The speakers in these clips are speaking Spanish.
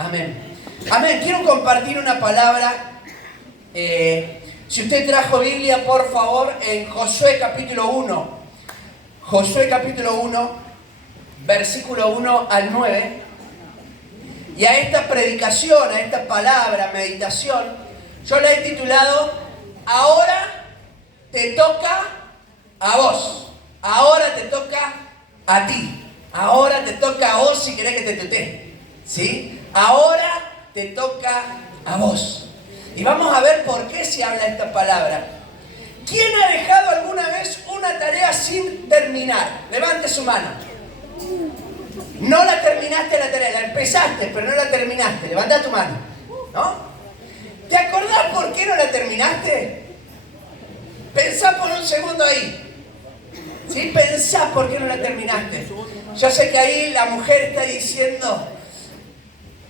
Amén. Amén. Quiero compartir una palabra. Si usted trajo Biblia, por favor, en Josué capítulo 1. Josué capítulo 1, versículo 1 al 9. Y a esta predicación, a esta palabra, meditación, yo la he titulado Ahora te toca a vos. Ahora te toca a ti. Ahora te toca a vos si querés que te tutee. ¿Sí? Ahora te toca a vos. Y vamos a ver por qué se habla esta palabra. ¿Quién ha dejado alguna vez una tarea sin terminar? Levante su mano. No la terminaste la tarea, la empezaste, pero no la terminaste. Levanta tu mano. ¿No? ¿Te acordás por qué no la terminaste? Pensá por un segundo ahí. ¿Sí? Pensá por qué no la terminaste. Yo sé que ahí la mujer está diciendo: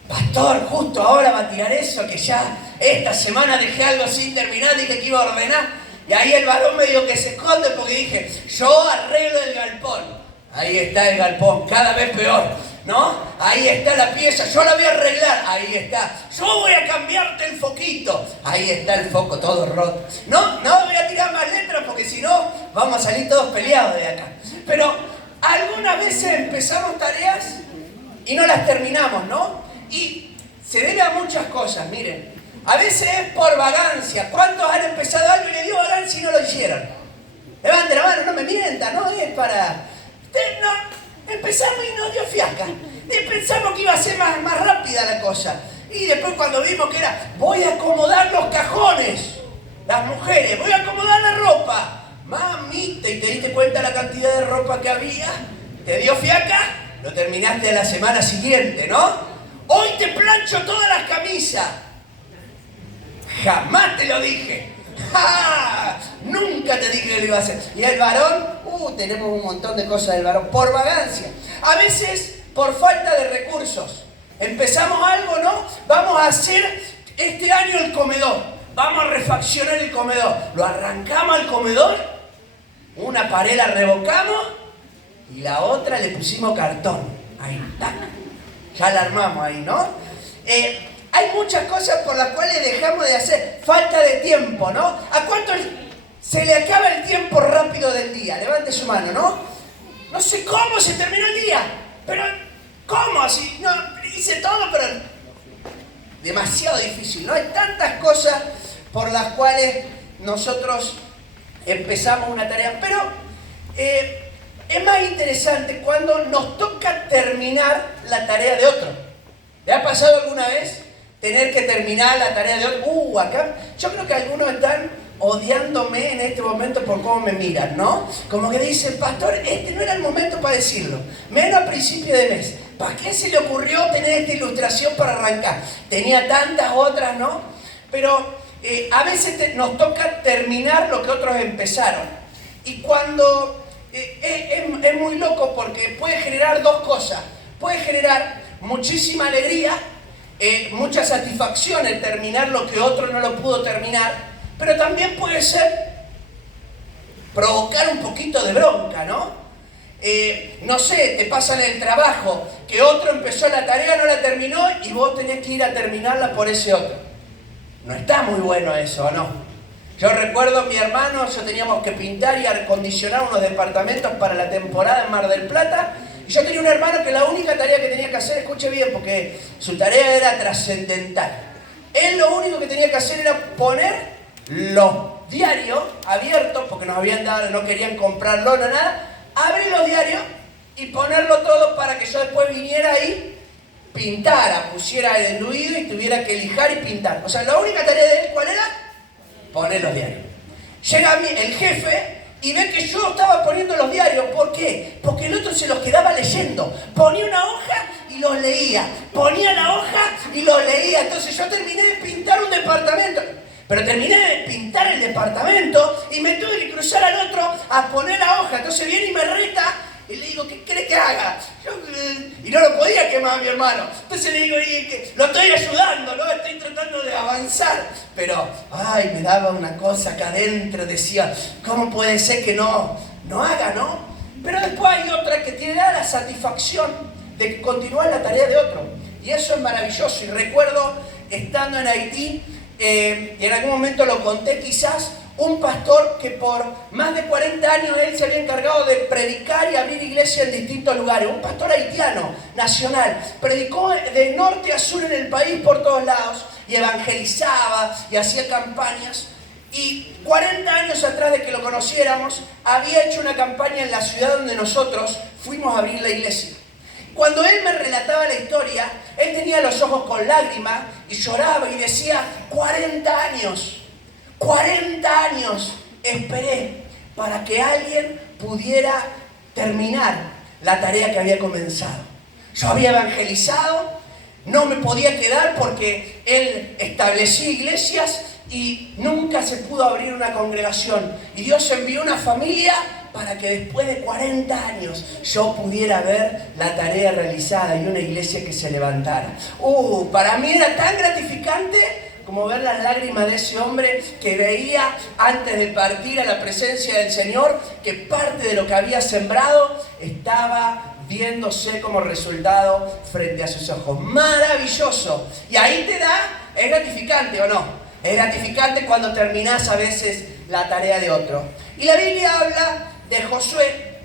pastor, justo ahora va a tirar eso, que ya esta semana dejé algo sin terminar, dije que iba a ordenar. Y ahí el varón medio que se esconde porque dije, yo arreglo el galpón. Ahí está el galpón, cada vez peor, ¿no? Ahí está la pieza, yo la voy a arreglar. Ahí está, yo voy a cambiarte el foquito. Ahí está el foco todo roto. No voy a tirar más letras porque si no, vamos a salir todos peleados de acá. Pero algunas veces empezamos tareas y no las terminamos, ¿no? Y se debe a muchas cosas, miren. A veces es por vagancia. ¿Cuántos han empezado algo y le dio vagancia y no lo hicieron? Levante la mano, no me mientan, no es para... No, empezamos y nos dio fiaca. Pensamos que iba a ser más rápida la cosa. Y después cuando vimos que era, voy a acomodar los cajones, las mujeres, voy a acomodar la ropa. Mamita, y te diste cuenta la cantidad de ropa que había, te dio fiaca, lo terminaste la semana siguiente, ¿no? Hoy te plancho todas las camisas. Jamás te lo dije. ¡Ja! Nunca te dije que lo iba a hacer. Y el varón, tenemos un montón de cosas del varón. Por vagancia. A veces por falta de recursos. Empezamos algo, ¿no? Vamos a hacer este año el comedor. Vamos a refaccionar el comedor. Lo arrancamos al comedor. Una pared la revocamos. Y la otra le pusimos cartón. Ahí, tac. Ya la armamos ahí, ¿no? Hay muchas cosas por las cuales dejamos de hacer. Falta de tiempo, ¿no? ¿A cuánto se le acaba el tiempo rápido del día? Levante su mano, ¿no? No sé cómo se terminó el día. Pero, ¿cómo? Así, no, hice todo, pero demasiado difícil, ¿no? Hay tantas cosas por las cuales nosotros empezamos una tarea. Pero es más interesante cuando nos toca terminar la tarea de otro. ¿Le ha pasado alguna vez tener que terminar la tarea de otro? Acá yo creo que algunos están odiándome en este momento por cómo me miran, ¿no? Como que dicen, pastor, este no era el momento para decirlo, menos a principio de mes. ¿Para qué se le ocurrió tener esta ilustración para arrancar? Tenía tantas otras, ¿no? Pero a veces nos toca terminar lo que otros empezaron. Y cuando es muy loco porque puede generar dos cosas. Puede generar muchísima alegría, mucha satisfacción en terminar lo que otro no lo pudo terminar, pero también puede ser provocar un poquito de bronca, ¿no? No sé, te pasa en el trabajo que otro empezó la tarea, no la terminó y vos tenés que ir a terminarla por ese otro. No está muy bueno eso, ¿no? Yo recuerdo a mi hermano, teníamos que pintar y acondicionar unos departamentos para la temporada en Mar del Plata. Yo tenía un hermano que la única tarea que tenía que hacer, escuche bien, porque su tarea era trascendental. Él lo único que tenía que hacer era poner los diarios abiertos, porque nos habían dado, no querían comprarlo, no nada. Abrir los diarios y ponerlo todo para que yo después viniera ahí, pintara, pusiera el enluido y tuviera que lijar y pintar. O sea, la única tarea de él, ¿cuál era? Poner los diarios. Llega a mí el jefe y ve que yo estaba poniendo los diarios. ¿Por qué? Porque el otro se los quedaba leyendo. Ponía una hoja y los leía. Ponía la hoja y los leía. Entonces yo terminé de pintar un departamento. Pero terminé de pintar el departamento y me tuve que cruzar al otro a poner la hoja. Entonces viene y me reta y le digo, ¿qué querés que haga? Y no lo podía quemar a mi hermano. Entonces le digo, lo estoy ayudando, ¿no? Estoy tratando de avanzar. Pero, me daba una cosa acá adentro. Decía, ¿cómo puede ser que no haga, no? Pero después hay otra que tiene la satisfacción de continuar la tarea de otro. Y Y eso es maravilloso. Y recuerdo estando en Haití, en algún momento lo conté quizás, un pastor que por más de 40 años él se había encargado de predicar y abrir iglesias en distintos lugares. Un pastor haitiano, nacional. Predicó de norte a sur en el país por todos lados y evangelizaba y hacía campañas. Y 40 años atrás de que lo conociéramos, había hecho una campaña en la ciudad donde nosotros fuimos a abrir la iglesia. Cuando él me relataba la historia, él tenía los ojos con lágrimas y lloraba y decía, 40 años esperé para que alguien pudiera terminar la tarea que había comenzado. Yo había evangelizado, no me podía quedar porque él establecía iglesias y nunca se pudo abrir una congregación. Y Dios envió una familia para que después de 40 años yo pudiera ver la tarea realizada y una iglesia que se levantara. Para mí era tan gratificante como ver las lágrimas de ese hombre que veía antes de partir a la presencia del Señor que parte de lo que había sembrado estaba viéndose como resultado frente a sus ojos. Maravilloso. Y ahí es gratificante, ¿o no? Es gratificante cuando terminás a veces la tarea de otro. Y la Biblia habla de Josué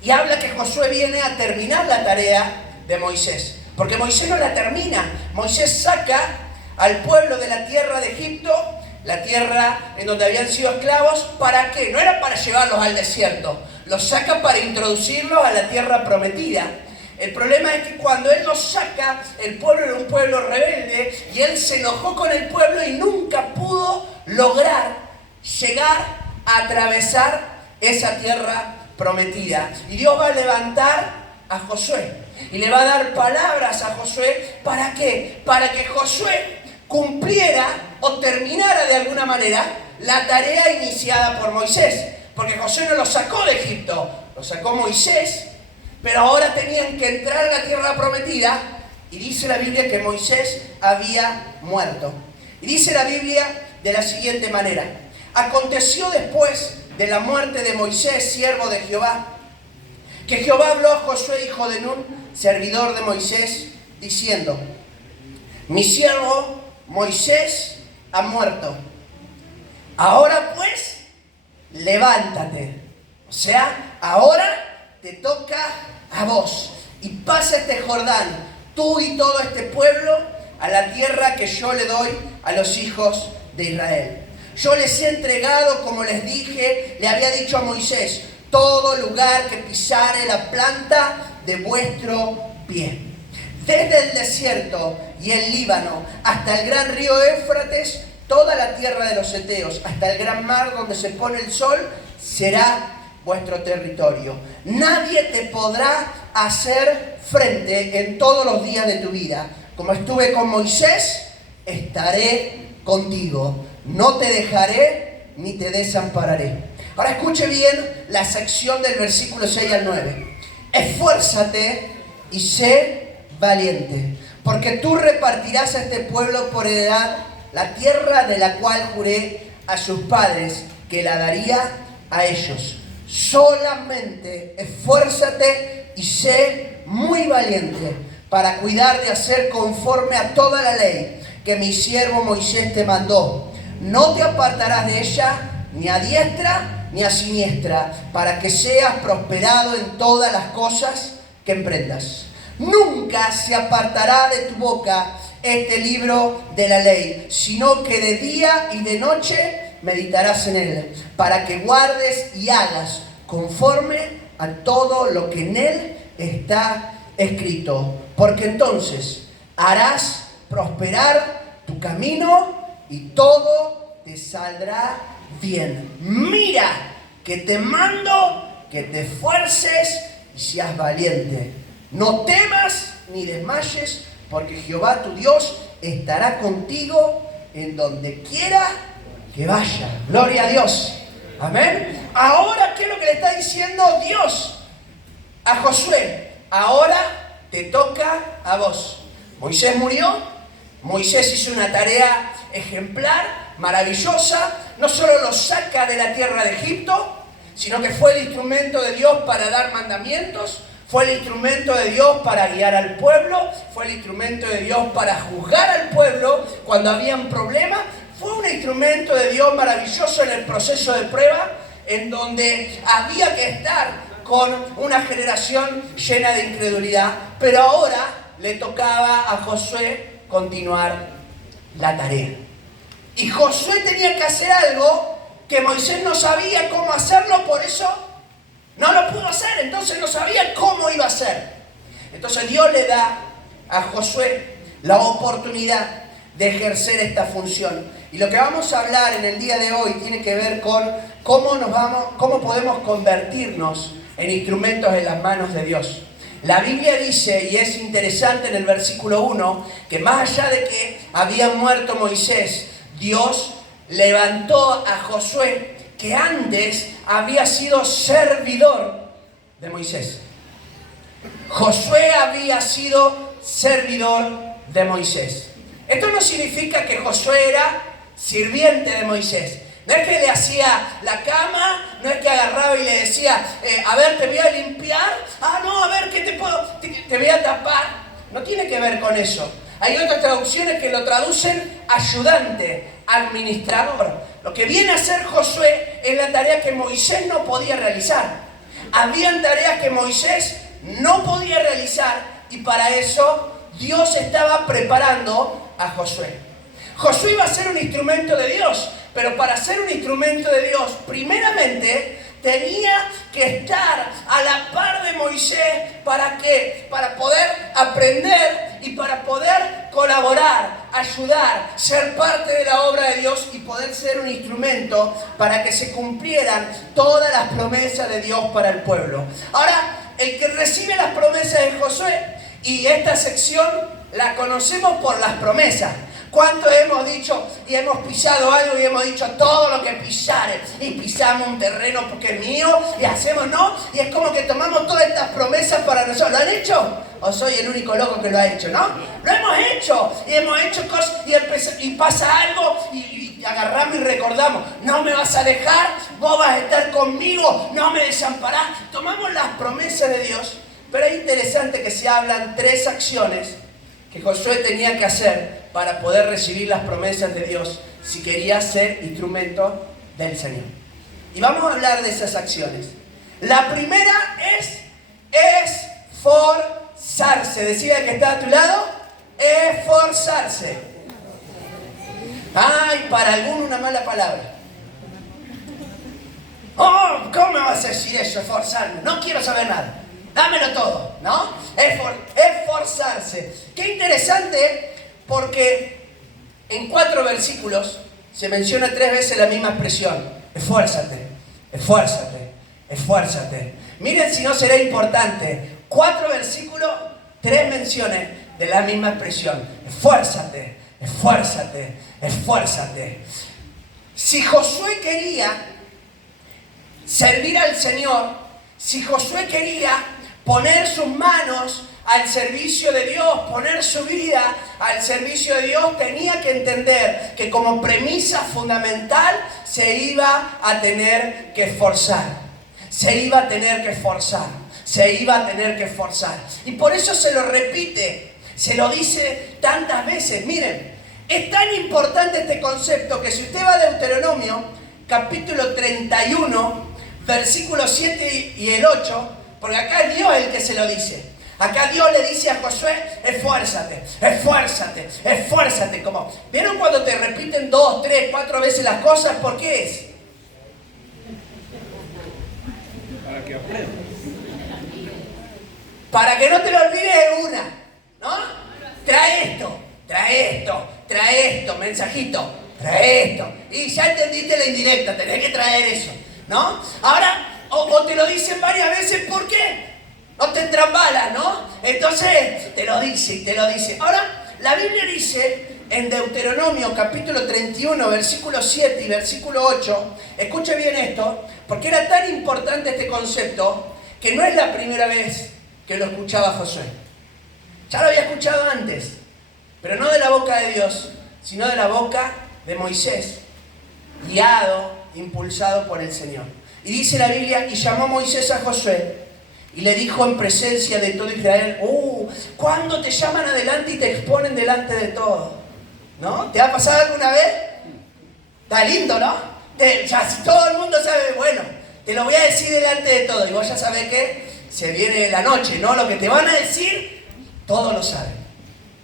y habla que Josué viene a terminar la tarea de Moisés. Porque Moisés no la termina. Moisés saca al pueblo de la tierra de Egipto, la tierra en donde habían sido esclavos. ¿Para qué? No era para llevarlos al desierto. Los saca para introducirlos a la tierra prometida. El problema es que cuando él los saca, el pueblo era un pueblo rebelde y él se enojó con el pueblo y nunca pudo lograr llegar a atravesar esa tierra prometida. Y Dios va a levantar a Josué y le va a dar palabras a Josué. ¿Para qué? Para que Josué cumpliera o terminara de alguna manera la tarea iniciada por Moisés. Porque Josué no lo sacó de Egipto, lo sacó Moisés, pero ahora tenían que entrar a la tierra prometida y dice la Biblia que Moisés había muerto. Y dice la Biblia de la siguiente manera: aconteció después de la muerte de Moisés, siervo de Jehová, que Jehová habló a Josué, hijo de Nun, servidor de Moisés, diciendo: mi siervo Moisés ha muerto. Ahora pues, levántate. O sea, ahora te toca a vos. Y pasa este Jordán, tú y todo este pueblo, a la tierra que yo le doy a los hijos de Israel. Yo les he entregado, como les dije, le había dicho a Moisés, todo lugar que pisare la planta de vuestro pie. Desde el desierto y el Líbano hasta el gran río Éufrates, toda la tierra de los heteos, hasta el gran mar donde se pone el sol, será vuestro territorio. Nadie te podrá hacer frente en todos los días de tu vida. Como estuve con Moisés, estaré contigo. No te dejaré ni te desampararé. Ahora escuche bien la sección del versículo 6 al 9. Esfuérzate y sé valiente, porque tú repartirás a este pueblo por heredad la tierra de la cual juré a sus padres que la daría a ellos. Solamente esfuérzate y sé muy valiente para cuidar de hacer conforme a toda la ley que mi siervo Moisés te mandó. No te apartarás de ella ni a diestra ni a siniestra, para que seas prosperado en todas las cosas que emprendas. Nunca se apartará de tu boca este libro de la ley, sino que de día y de noche meditarás en él, para que guardes y hagas conforme a todo lo que en él está escrito. Porque entonces harás prosperar tu camino y todo te saldrá bien. Mira que te mando que te esfuerces y seas valiente. No temas ni desmayes, porque Jehová tu Dios estará contigo en donde quiera que vaya. Gloria a Dios. Amén. Ahora, ¿qué es lo que le está diciendo Dios a Josué? Ahora te toca a vos. Moisés murió. Moisés hizo una tarea ejemplar, maravillosa. No solo lo saca de la tierra de Egipto, sino que fue el instrumento de Dios para dar mandamientos. Fue el instrumento de Dios para guiar al pueblo, fue el instrumento de Dios para juzgar al pueblo cuando habían problemas, fue un instrumento de Dios maravilloso en el proceso de prueba, en donde había que estar con una generación llena de incredulidad, pero ahora le tocaba a Josué continuar la tarea. Y Josué tenía que hacer algo que Moisés no sabía cómo hacerlo, por eso no lo pudo hacer, entonces no sabía cómo iba a hacer. Entonces Dios le da a Josué la oportunidad de ejercer esta función. Y lo que vamos a hablar en el día de hoy tiene que ver con cómo podemos convertirnos en instrumentos en las manos de Dios. La Biblia dice, y es interesante en el versículo 1, que más allá de que había muerto Moisés, Dios levantó a Josué, que antes había sido servidor de Moisés. Josué había sido servidor de Moisés. Esto no significa que Josué era sirviente de Moisés. No es que le hacía la cama, no es que agarraba y le decía, a ver, te voy a limpiar, no, a ver, ¿qué te puedo? Te voy a tapar. No tiene que ver con eso. Hay otras traducciones que lo traducen ayudante, administrador. Lo que viene a hacer Josué es la tarea que Moisés no podía realizar. Habían tareas que Moisés no podía realizar y para eso Dios estaba preparando a Josué. Josué iba a ser un instrumento de Dios, pero para ser un instrumento de Dios, primeramente tenía que estar a la par de Moisés. ¿Para qué? Para poder aprender y para poder colaborar, ayudar, ser parte de la obra de Dios y poder ser un instrumento para que se cumplieran todas las promesas de Dios para el pueblo. Ahora, el que recibe las promesas es Josué, y esta sección la conocemos por las promesas. ¿Cuánto hemos dicho y hemos pisado algo y hemos dicho todo lo que pisare? Y pisamos un terreno porque es mío y hacemos, ¿no? Y es como que tomamos todas estas promesas para nosotros. ¿Lo han hecho? ¿O soy el único loco que lo ha hecho, no? Lo hemos hecho y hemos hecho cosas y pasa algo y agarramos y recordamos. No me vas a dejar, vos vas a estar conmigo, no me desamparás. Tomamos las promesas de Dios, pero es interesante que se hablan 3 acciones que Josué tenía que hacer para poder recibir las promesas de Dios si quería ser instrumento del Señor. Y vamos a hablar de esas acciones. La primera es esforzarse. Decía el que está a tu lado, esforzarse. Ay, para alguno una mala palabra. Oh, ¿cómo me vas a decir eso, esforzarme? No quiero saber nada. Dámelo todo, ¿no? Esforzarse. Qué interesante, porque en 4 versículos se menciona 3 veces la misma expresión. Esfuérzate, esfuérzate, esfuérzate. Miren si no será importante. 4 versículos, 3 menciones de la misma expresión. Esfuérzate, esfuérzate, esfuérzate. Si Josué quería servir al Señor, si Josué quería poner sus manos al servicio de Dios, poner su vida al servicio de Dios, tenía que entender que como premisa fundamental se iba a tener que esforzar. Se iba a tener que esforzar. Se iba a tener que esforzar. Y por eso se lo repite, se lo dice tantas veces. Miren, es tan importante este concepto que si usted va a Deuteronomio, capítulo 31, versículos 7 y el 8, porque acá es Dios el que se lo dice. Acá Dios le dice a Josué, esfuérzate, esfuérzate, esfuérzate. Como, ¿vieron cuando te repiten 2, 3, 4 veces las cosas? ¿Por qué es? Para que aprendas. Para que no te lo olvides de una, ¿no? Trae esto, mensajito, trae esto. Y ya entendiste la indirecta, tenés que traer eso, ¿no? Ahora, o te lo dicen varias veces, ¿por qué? No te entran balas, ¿no? Entonces, te lo dice y te lo dice. Ahora, la Biblia dice en Deuteronomio capítulo 31, versículo 7 y versículo 8, escuche bien esto, porque era tan importante este concepto, que no es la primera vez que lo escuchaba Josué. Ya lo había escuchado antes, pero no de la boca de Dios, sino de la boca de Moisés, guiado, impulsado por el Señor. Y dice la Biblia, y llamó Moisés a Josué, y le dijo en presencia de todo Israel, ¿cuándo te llaman adelante y te exponen delante de todo? ¿No? ¿Te ha pasado alguna vez? Está lindo, ¿no? Ya si todo el mundo sabe, bueno, te lo voy a decir delante de todo. Y vos ya sabés que se viene la noche, ¿no? Lo que te van a decir, todos lo saben.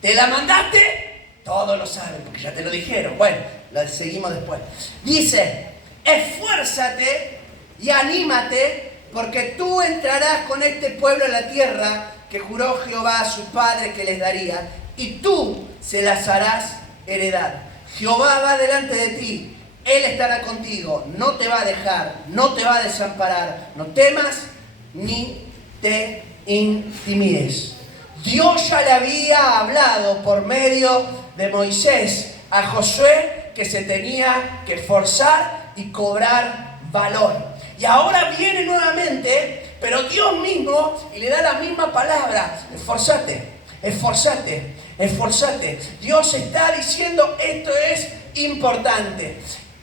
¿Te la mandaste? Todos lo saben, porque ya te lo dijeron. Bueno, la seguimos después. Dice, esfuérzate y anímate, porque tú entrarás con este pueblo a la tierra que juró Jehová a sus padres que les daría, y tú se las harás heredad. Jehová va delante de ti, Él estará contigo, no te va a dejar, no te va a desamparar. No temas ni te intimides. Dios ya le había hablado por medio de Moisés a Josué que se tenía que esforzar y cobrar valor. Y ahora viene nuevamente, pero Dios mismo, y le da la misma palabra, esforzate, esforzate, esforzate. Dios está diciendo, esto es importante.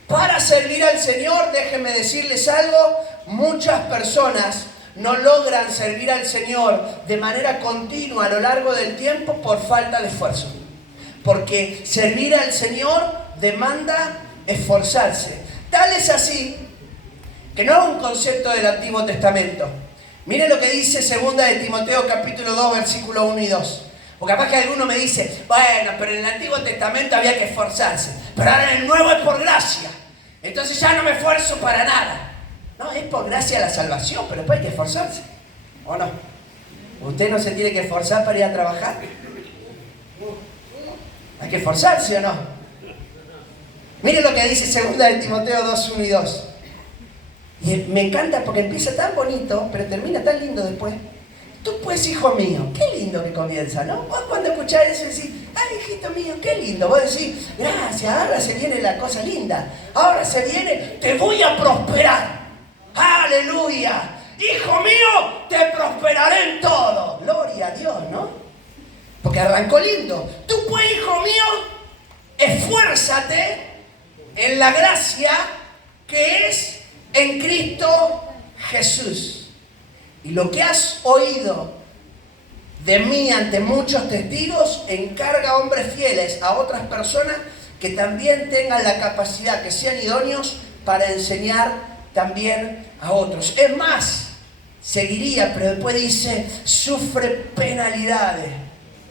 Para servir al Señor, déjenme decirles algo, muchas personas no logran servir al Señor de manera continua a lo largo del tiempo por falta de esfuerzo. Porque servir al Señor demanda esforzarse. Tal es así que no es un concepto del Antiguo Testamento. Miren lo que dice 2 de Timoteo capítulo 2, versículo 1 y 2. Porque capaz que alguno me dice, bueno, pero en el Antiguo Testamento había que esforzarse, pero ahora en el Nuevo es por gracia. Entonces ya no me esfuerzo para nada. No, es por gracia la salvación, pero después hay que esforzarse. ¿O no? ¿Usted no se tiene que esforzar para ir a trabajar? ¿Hay que esforzarse o no? Miren lo que dice 2 de Timoteo 2, 1 y 2. Y me encanta porque empieza tan bonito, pero termina tan lindo después. Tú pues, hijo mío, qué lindo que comienza, ¿no? Vos cuando escuchás eso decís, ay, hijito mío, qué lindo. Vos decís, gracias, ahora se viene la cosa linda. Ahora se viene, te voy a prosperar. ¡Aleluya! Hijo mío, te prosperaré en todo. Gloria a Dios, ¿no? Porque arrancó lindo. Tú pues, hijo mío, esfuérzate en la gracia que es en Cristo Jesús. Y lo que has oído de mí ante muchos testigos, encarga a hombres fieles, a otras personas que también tengan la capacidad, que sean idóneos para enseñar también a otros. Es más, seguiría, pero después dice, sufre penalidades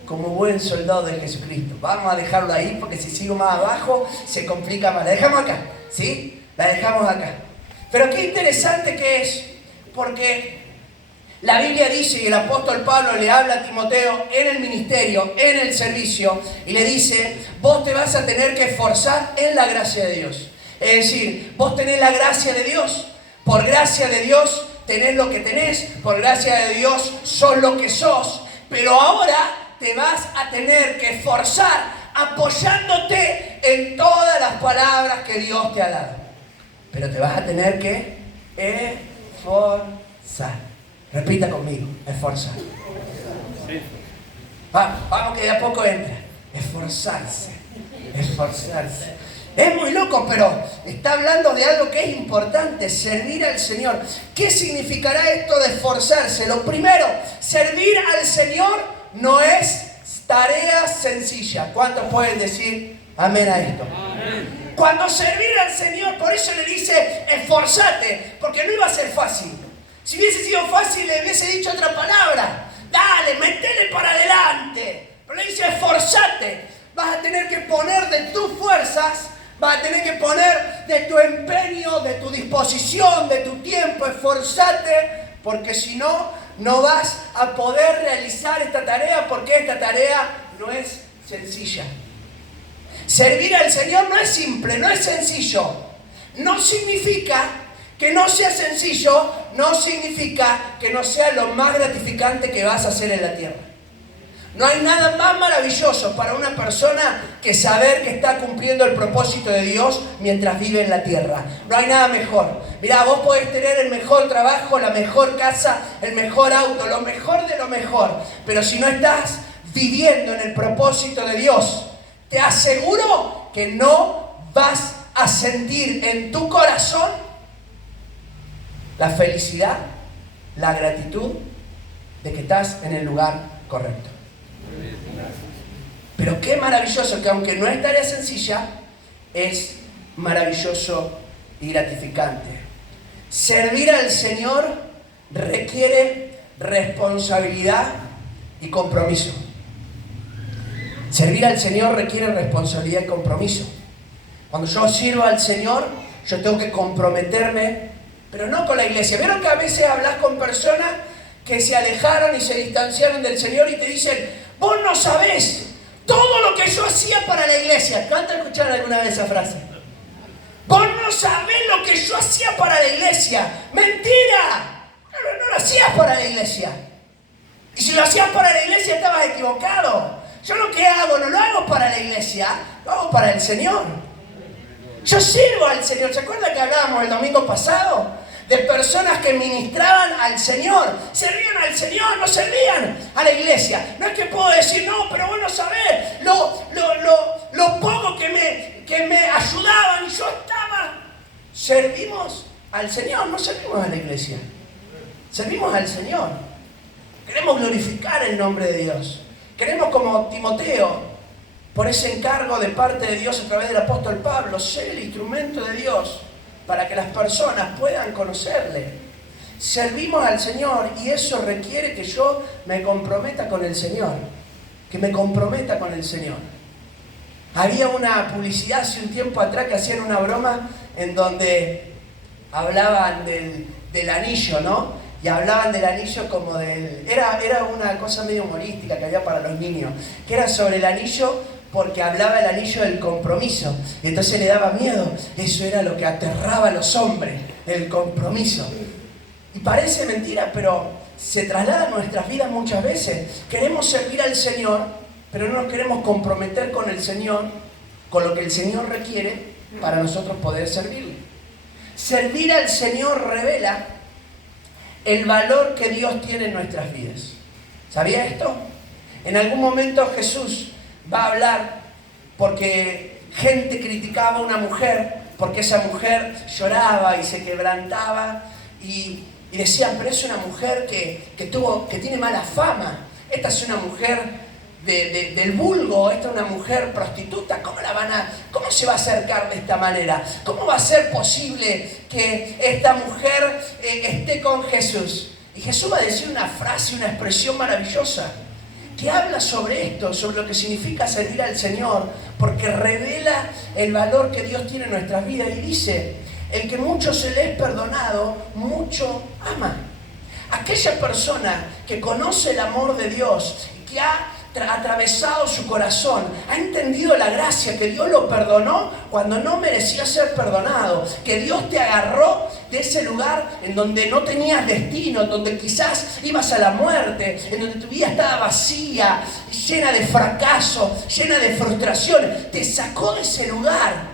como buen soldado de Jesucristo. Vamos a dejarlo ahí porque si sigo más abajo se complica más. La dejamos acá, ¿sí? La dejamos acá. Pero qué interesante que es, porque la Biblia dice, y el apóstol Pablo le habla a Timoteo en el ministerio, en el servicio, y le dice, vos te vas a tener que esforzar en la gracia de Dios. Es decir, vos tenés la gracia de Dios, por gracia de Dios tenés lo que tenés, por gracia de Dios sos lo que sos, pero ahora te vas a tener que esforzar apoyándote en todas las palabras que Dios te ha dado. Pero te vas a tener que esforzar. Repita conmigo, esforzar. Vamos que de a poco entra. Esforzarse, esforzarse. Es muy loco, pero está hablando de algo que es importante, servir al Señor. ¿Qué significará esto de esforzarse? Lo primero, servir al Señor no es tarea sencilla. ¿Cuántos pueden decir amén a esto? Amén. Cuando servir al Señor, por eso le dice, esforzate, porque no iba a ser fácil. Si hubiese sido fácil, le hubiese dicho otra palabra. Dale, metele para adelante. Pero le dice, esforzate. Vas a tener que poner de tus fuerzas, vas a tener que poner de tu empeño, de tu disposición, de tu tiempo. Esforzate, porque si no, no vas a poder realizar esta tarea, porque esta tarea no es sencilla. Servir al Señor no es simple, no es sencillo. No significa que no sea sencillo, no significa que no sea lo más gratificante que vas a hacer en la tierra. No hay nada más maravilloso para una persona que saber que está cumpliendo el propósito de Dios mientras vive en la tierra. No hay nada mejor. Mirá, vos podés tener el mejor trabajo, la mejor casa, el mejor auto, lo mejor de lo mejor. Pero si no estás viviendo en el propósito de Dios, te aseguro que no vas a sentir en tu corazón la felicidad, la gratitud de que estás en el lugar correcto. Pero qué maravilloso que aunque no es tarea sencilla, es maravilloso y gratificante. Servir al Señor requiere responsabilidad y compromiso. Servir al Señor requiere responsabilidad y compromiso. Cuando yo sirvo al Señor, yo tengo que comprometerme, pero no con la iglesia. ¿Vieron que a veces hablas con personas que se alejaron y se distanciaron del Señor y te dicen, vos no sabés todo lo que yo hacía para la iglesia? ¿Cuánto escucharon alguna vez esa frase? Vos no sabés lo que yo hacía para la iglesia. ¡Mentira! No lo hacías para la iglesia. Y si lo hacías para la iglesia estabas equivocado. Yo lo que hago no lo hago para la iglesia, lo hago para el Señor. Yo sirvo al Señor. ¿Se acuerdan que hablábamos el domingo pasado? De personas que ministraban al Señor. Servían al Señor, no servían a la iglesia. No es que puedo decir, no, pero vos no sabés lo poco que me ayudaban y yo estaba. Servimos al Señor, no servimos a la iglesia. Servimos al Señor. Queremos glorificar el nombre de Dios. Queremos, como Timoteo, por ese encargo de parte de Dios a través del apóstol Pablo, ser el instrumento de Dios para que las personas puedan conocerle. Servimos al Señor y eso requiere que yo me comprometa con el Señor. Que me comprometa con el Señor. Había una publicidad hace un tiempo atrás que hacían una broma en donde hablaban del anillo, ¿no? Y hablaban del anillo como del... Era una cosa medio humorística que había para los niños, que era sobre el anillo porque hablaba el anillo del compromiso. Y entonces le daba miedo. Eso era lo que aterraba a los hombres, el compromiso. Y parece mentira, pero se traslada a nuestras vidas muchas veces. Queremos servir al Señor, pero no nos queremos comprometer con el Señor, con lo que el Señor requiere para nosotros poder servirle. Servir al Señor revela el valor que Dios tiene en nuestras vidas. ¿Sabía esto? En algún momento Jesús va a hablar porque gente criticaba a una mujer porque esa mujer lloraba y se quebrantaba y decían, pero es una mujer que tiene mala fama. Esta es una mujer del vulgo, esta es una mujer prostituta. ¿Cómo se va a acercar de esta manera? ¿Cómo va a ser posible que esta mujer esté con Jesús? Y Jesús va a decir una frase, una expresión maravillosa que habla sobre esto, sobre lo que significa servir al Señor, porque revela el valor que Dios tiene en nuestras vidas y dice, el que mucho se le es perdonado, mucho ama. Aquella persona que conoce el amor de Dios, que ha atravesado su corazón, ha entendido la gracia, que Dios lo perdonó cuando no merecía ser perdonado, que Dios te agarró de ese lugar en donde no tenías destino, en donde quizás ibas a la muerte, en donde tu vida estaba vacía, llena de fracaso, llena de frustraciones, te sacó de ese lugar.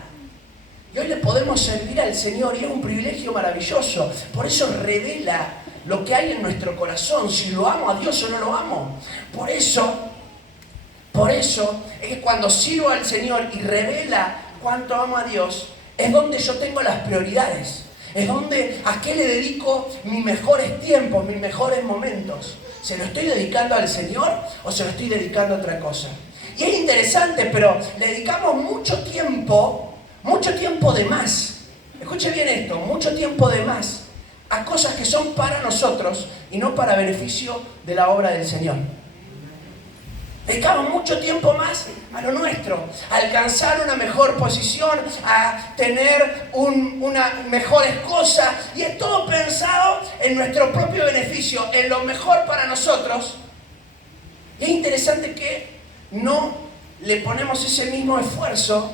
Y hoy le podemos servir al Señor y es un privilegio maravilloso. Por eso revela lo que hay en nuestro corazón, si lo amo a Dios o no lo amo. Por eso es que cuando sirvo al Señor y revela cuánto amo a Dios, es donde yo tengo las prioridades. Es donde a qué le dedico mis mejores tiempos, mis mejores momentos. ¿Se lo estoy dedicando al Señor o se lo estoy dedicando a otra cosa? Y es interesante, pero le dedicamos mucho tiempo de más. Escuche bien esto, mucho tiempo de más a cosas que son para nosotros y no para beneficio de la obra del Señor. Dedicamos mucho tiempo más a lo nuestro, a alcanzar una mejor posición, a tener unas mejores cosas, y es todo pensado en nuestro propio beneficio, en lo mejor para nosotros. Y es interesante que no le ponemos ese mismo esfuerzo,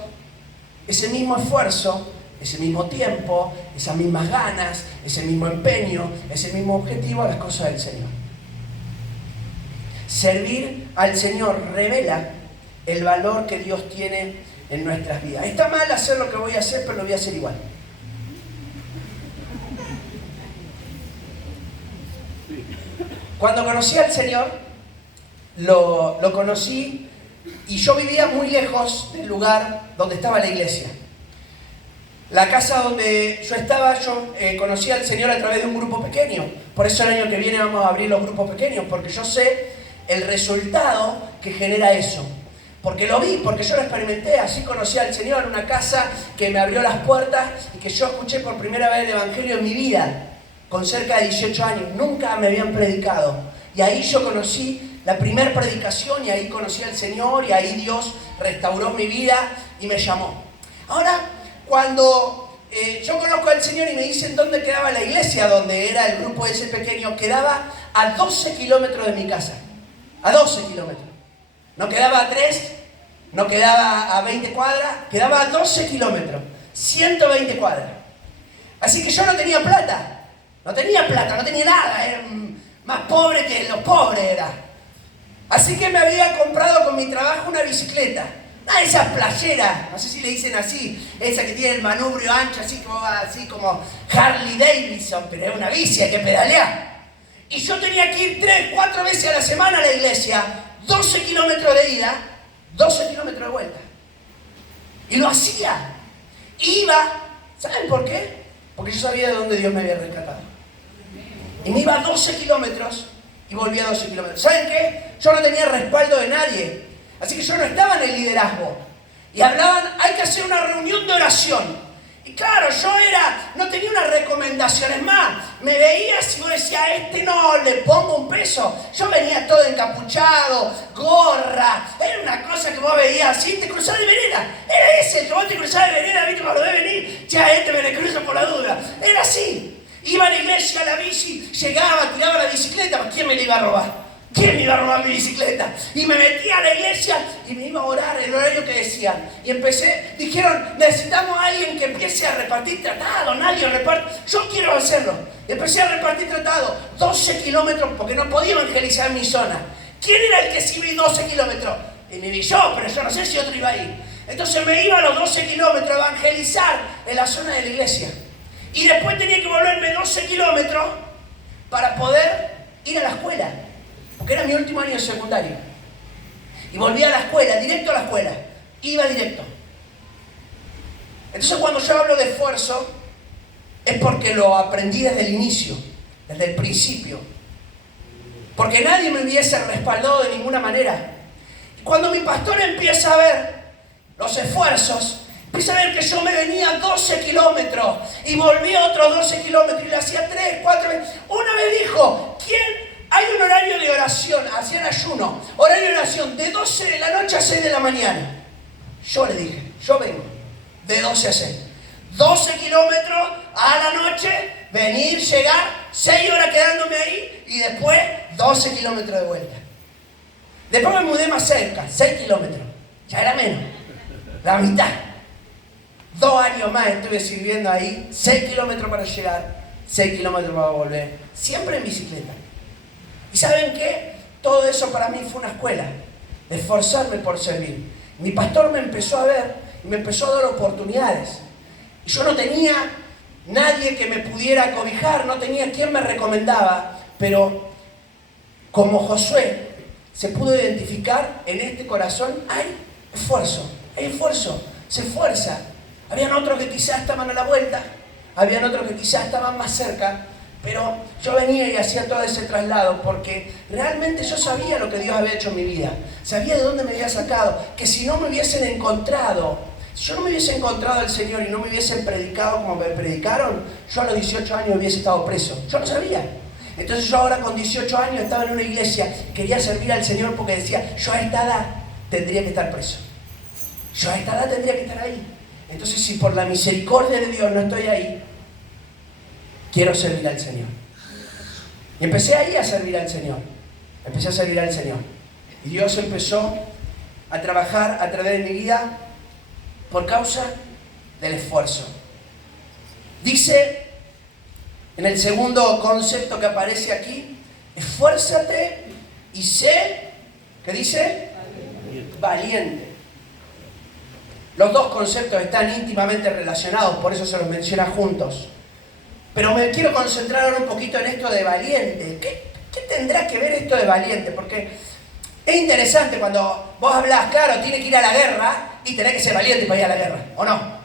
ese mismo tiempo, esas mismas ganas, ese mismo empeño, ese mismo objetivo a las cosas del Señor. Servir al Señor revela el valor que Dios tiene en nuestras vidas. Está mal hacer lo que voy a hacer, pero lo voy a hacer igual. Cuando conocí al Señor, lo conocí y yo vivía muy lejos del lugar donde estaba la iglesia. La casa donde yo estaba, yo conocí al Señor a través de un grupo pequeño. Por eso el año que viene vamos a abrir los grupos pequeños, porque yo sé el resultado que genera eso. Porque lo vi, porque yo lo experimenté. Así conocí al Señor, una casa que me abrió las puertas y que yo escuché por primera vez el Evangelio en mi vida, con cerca de 18 años. Nunca me habían predicado. Y ahí yo conocí la primera predicación y ahí conocí al Señor y ahí Dios restauró mi vida y me llamó. Ahora, cuando yo conozco al Señor y me dicen dónde quedaba la iglesia, donde era el grupo ese pequeño, quedaba a 12 kilómetros de mi casa. A 12 kilómetros. No quedaba a 3, no quedaba a 20 cuadras, quedaba a 12 kilómetros. 120 cuadras. Así que yo no tenía plata. No tenía nada. Era más pobre que los pobres era. Así que me había comprado con mi trabajo una bicicleta. Una de esas playeras, no sé si le dicen así, esa que tiene el manubrio ancho, así como Harley Davidson, pero es una bici, hay que pedalear. Y yo tenía que ir 3, 4 veces a la semana a la iglesia, 12 kilómetros de ida, 12 kilómetros de vuelta. Y lo hacía. Iba, ¿saben por qué? Porque yo sabía de dónde Dios me había rescatado. Y me iba a 12 kilómetros y volvía a 12 kilómetros. ¿Saben qué? Yo no tenía respaldo de nadie. Así que yo no estaba en el liderazgo. Y hablaban, hay que hacer una reunión de oración. Y claro, yo no tenía unas recomendaciones más. Me veías y vos decías, a este no le pongo un peso. Yo venía todo encapuchado, gorra. Era una cosa que vos veías así, te cruzabas de vereda. Era ese, que vos te cruzabas de vereda, viste cuando debe venir. Ya este me le cruzo por la duda. Era así. Iba a la iglesia, a la bici, llegaba, tiraba la bicicleta. ¿Quién me la iba a robar? ¿Quién me iba a robar mi bicicleta? Y me metía a la iglesia y me iba a orar el horario que decían. Y dijeron, necesitamos a alguien que empiece a repartir tratados. Nadie reparte. Yo quiero hacerlo. Empecé a repartir tratados. 12 kilómetros, porque no podía evangelizar en mi zona. ¿Quién era el que sí vi 12 kilómetros? Y me vi yo, pero yo no sé si otro iba ahí. Entonces me iba a los 12 kilómetros a evangelizar en la zona de la iglesia. Y después tenía que volverme 12 kilómetros para poder ir a la escuela. Porque era mi último año de secundario. Y volví a la escuela, directo a la escuela. Iba directo. Entonces cuando yo hablo de esfuerzo, es porque lo aprendí desde el inicio, desde el principio. Porque nadie me hubiese respaldado de ninguna manera. Y cuando mi pastor empieza a ver los esfuerzos, empieza a ver que yo me venía 12 kilómetros y volvía otros 12 kilómetros y le hacía 3, 4 veces. Una vez dijo, ¿quién? Hay un horario de oración, hacían ayuno, horario de oración de 12 de la noche a 6 de la mañana. Yo le dije, yo vengo de 12 a 6. 12 kilómetros a la noche, venir, llegar, 6 horas quedándome ahí y después 12 kilómetros de vuelta. Después me mudé más cerca, 6 kilómetros, ya era menos, la mitad. 2 años más estuve sirviendo ahí, 6 kilómetros para llegar, 6 kilómetros para volver, siempre en bicicleta. ¿Y saben qué? Todo eso para mí fue una escuela de esforzarme por servir. Mi pastor me empezó a ver y me empezó a dar oportunidades. Y yo no tenía nadie que me pudiera cobijar, no tenía quien me recomendaba, pero como Josué se pudo identificar en este corazón, hay esfuerzo, se esfuerza. Habían otros que quizás estaban a la vuelta, habían otros que quizás estaban más cerca, pero yo venía y hacía todo ese traslado porque realmente yo sabía lo que Dios había hecho en mi vida. Sabía de dónde me había sacado. Que si no me hubiesen encontrado, si yo no me hubiese encontrado al Señor y no me hubiesen predicado como me predicaron, yo a los 18 años hubiese estado preso. Yo lo sabía. Entonces yo ahora con 18 años estaba en una iglesia, quería servir al Señor porque decía, yo a esta edad tendría que estar preso. Yo a esta edad tendría que estar ahí. Entonces si por la misericordia de Dios no estoy ahí, quiero servir al Señor. Y empecé ahí a servir al Señor. Y Dios empezó a trabajar a través de mi vida por causa del esfuerzo. Dice en el segundo concepto que aparece aquí, esfuérzate y sé, ¿qué dice? Valiente. Los dos conceptos están íntimamente relacionados, por eso se los menciona juntos. Pero me quiero concentrar ahora un poquito en esto de valiente. ¿Qué tendrá que ver esto de valiente? Porque es interesante cuando vos hablás, claro, tiene que ir a la guerra y tenés que ser valiente para ir a la guerra, ¿o no?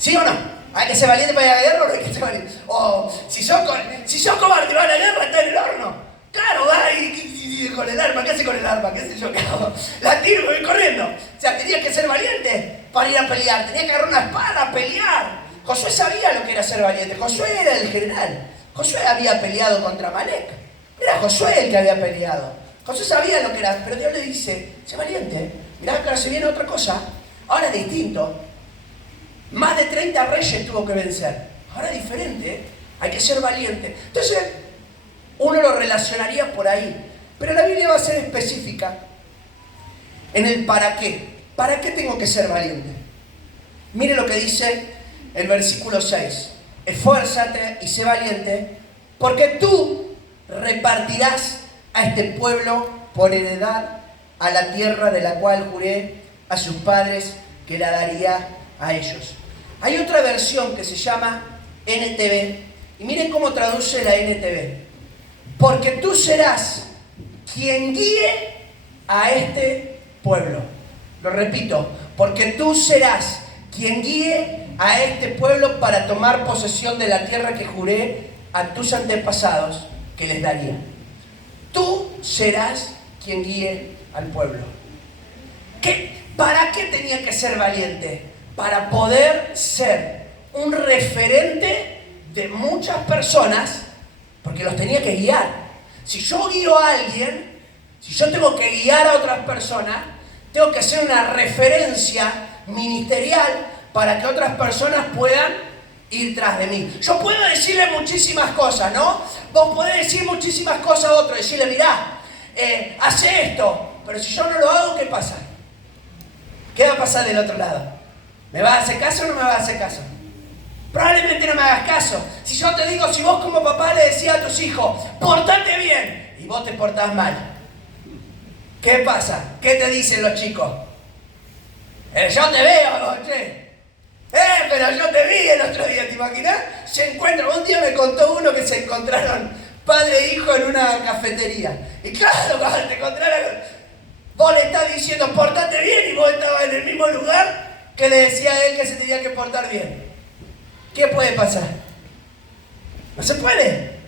¿Sí o no? ¿Hay que ser valiente para ir a la guerra o no hay que ser valiente? O si sos cobarde y vas a la guerra, está en el horno. Claro, va y con el arma, ¿qué hace con el arma? ¿Qué sé yo? ¿Qué hago? La tiro y voy corriendo. O sea, tenías que ser valiente para ir a pelear. Tenías que agarrar una espada a pelear. Josué sabía lo que era ser valiente. Josué era el general. Josué había peleado contra Amalek. Era Josué el que había peleado. Josué sabía lo que era, pero Dios le dice, sé valiente. Mirá que ahora se viene otra cosa. Ahora es distinto. Más de 30 reyes tuvo que vencer. Ahora es diferente. Hay que ser valiente. Entonces, uno lo relacionaría por ahí. Pero la Biblia va a ser específica en el para qué. ¿Para qué tengo que ser valiente? Mire lo que dice el versículo 6. Esfuérzate y sé valiente, porque tú repartirás a este pueblo por heredad a la tierra de la cual juré a sus padres que la daría a ellos. Hay otra versión que se llama NTV, y miren cómo traduce la NTV. Porque tú serás quien guíe a este pueblo. Lo repito, porque tú serás quien guíe a este pueblo para tomar posesión de la tierra que juré a tus antepasados que les daría. Tú serás quien guíe al pueblo. ¿Para qué tenía que ser valiente? Para poder ser un referente de muchas personas, porque los tenía que guiar. Si yo guío a alguien, si yo tengo que guiar a otras personas, tengo que ser una referencia ministerial para que otras personas puedan ir tras de mí. Yo puedo decirle muchísimas cosas, ¿no? Vos podés decir muchísimas cosas a otro, decirle, mirá, hace esto, pero si yo no lo hago, ¿qué pasa? ¿Qué va a pasar del otro lado? ¿Me vas a hacer caso o no me vas a hacer caso? Probablemente no me hagas caso. Si yo te digo, si vos como papá le decías a tus hijos, portate bien, y vos te portás mal, ¿qué pasa? ¿Qué te dicen los chicos? Yo te veo, che. Pero yo te vi el otro día, ¿te imaginas? Se encuentran, un día me contó uno que se encontraron padre e hijo en una cafetería. Y claro, cuando te encontraron, vos le estás diciendo, portate bien, y vos estabas en el mismo lugar que le decía a él que se tenía que portar bien. ¿Qué puede pasar? No se puede.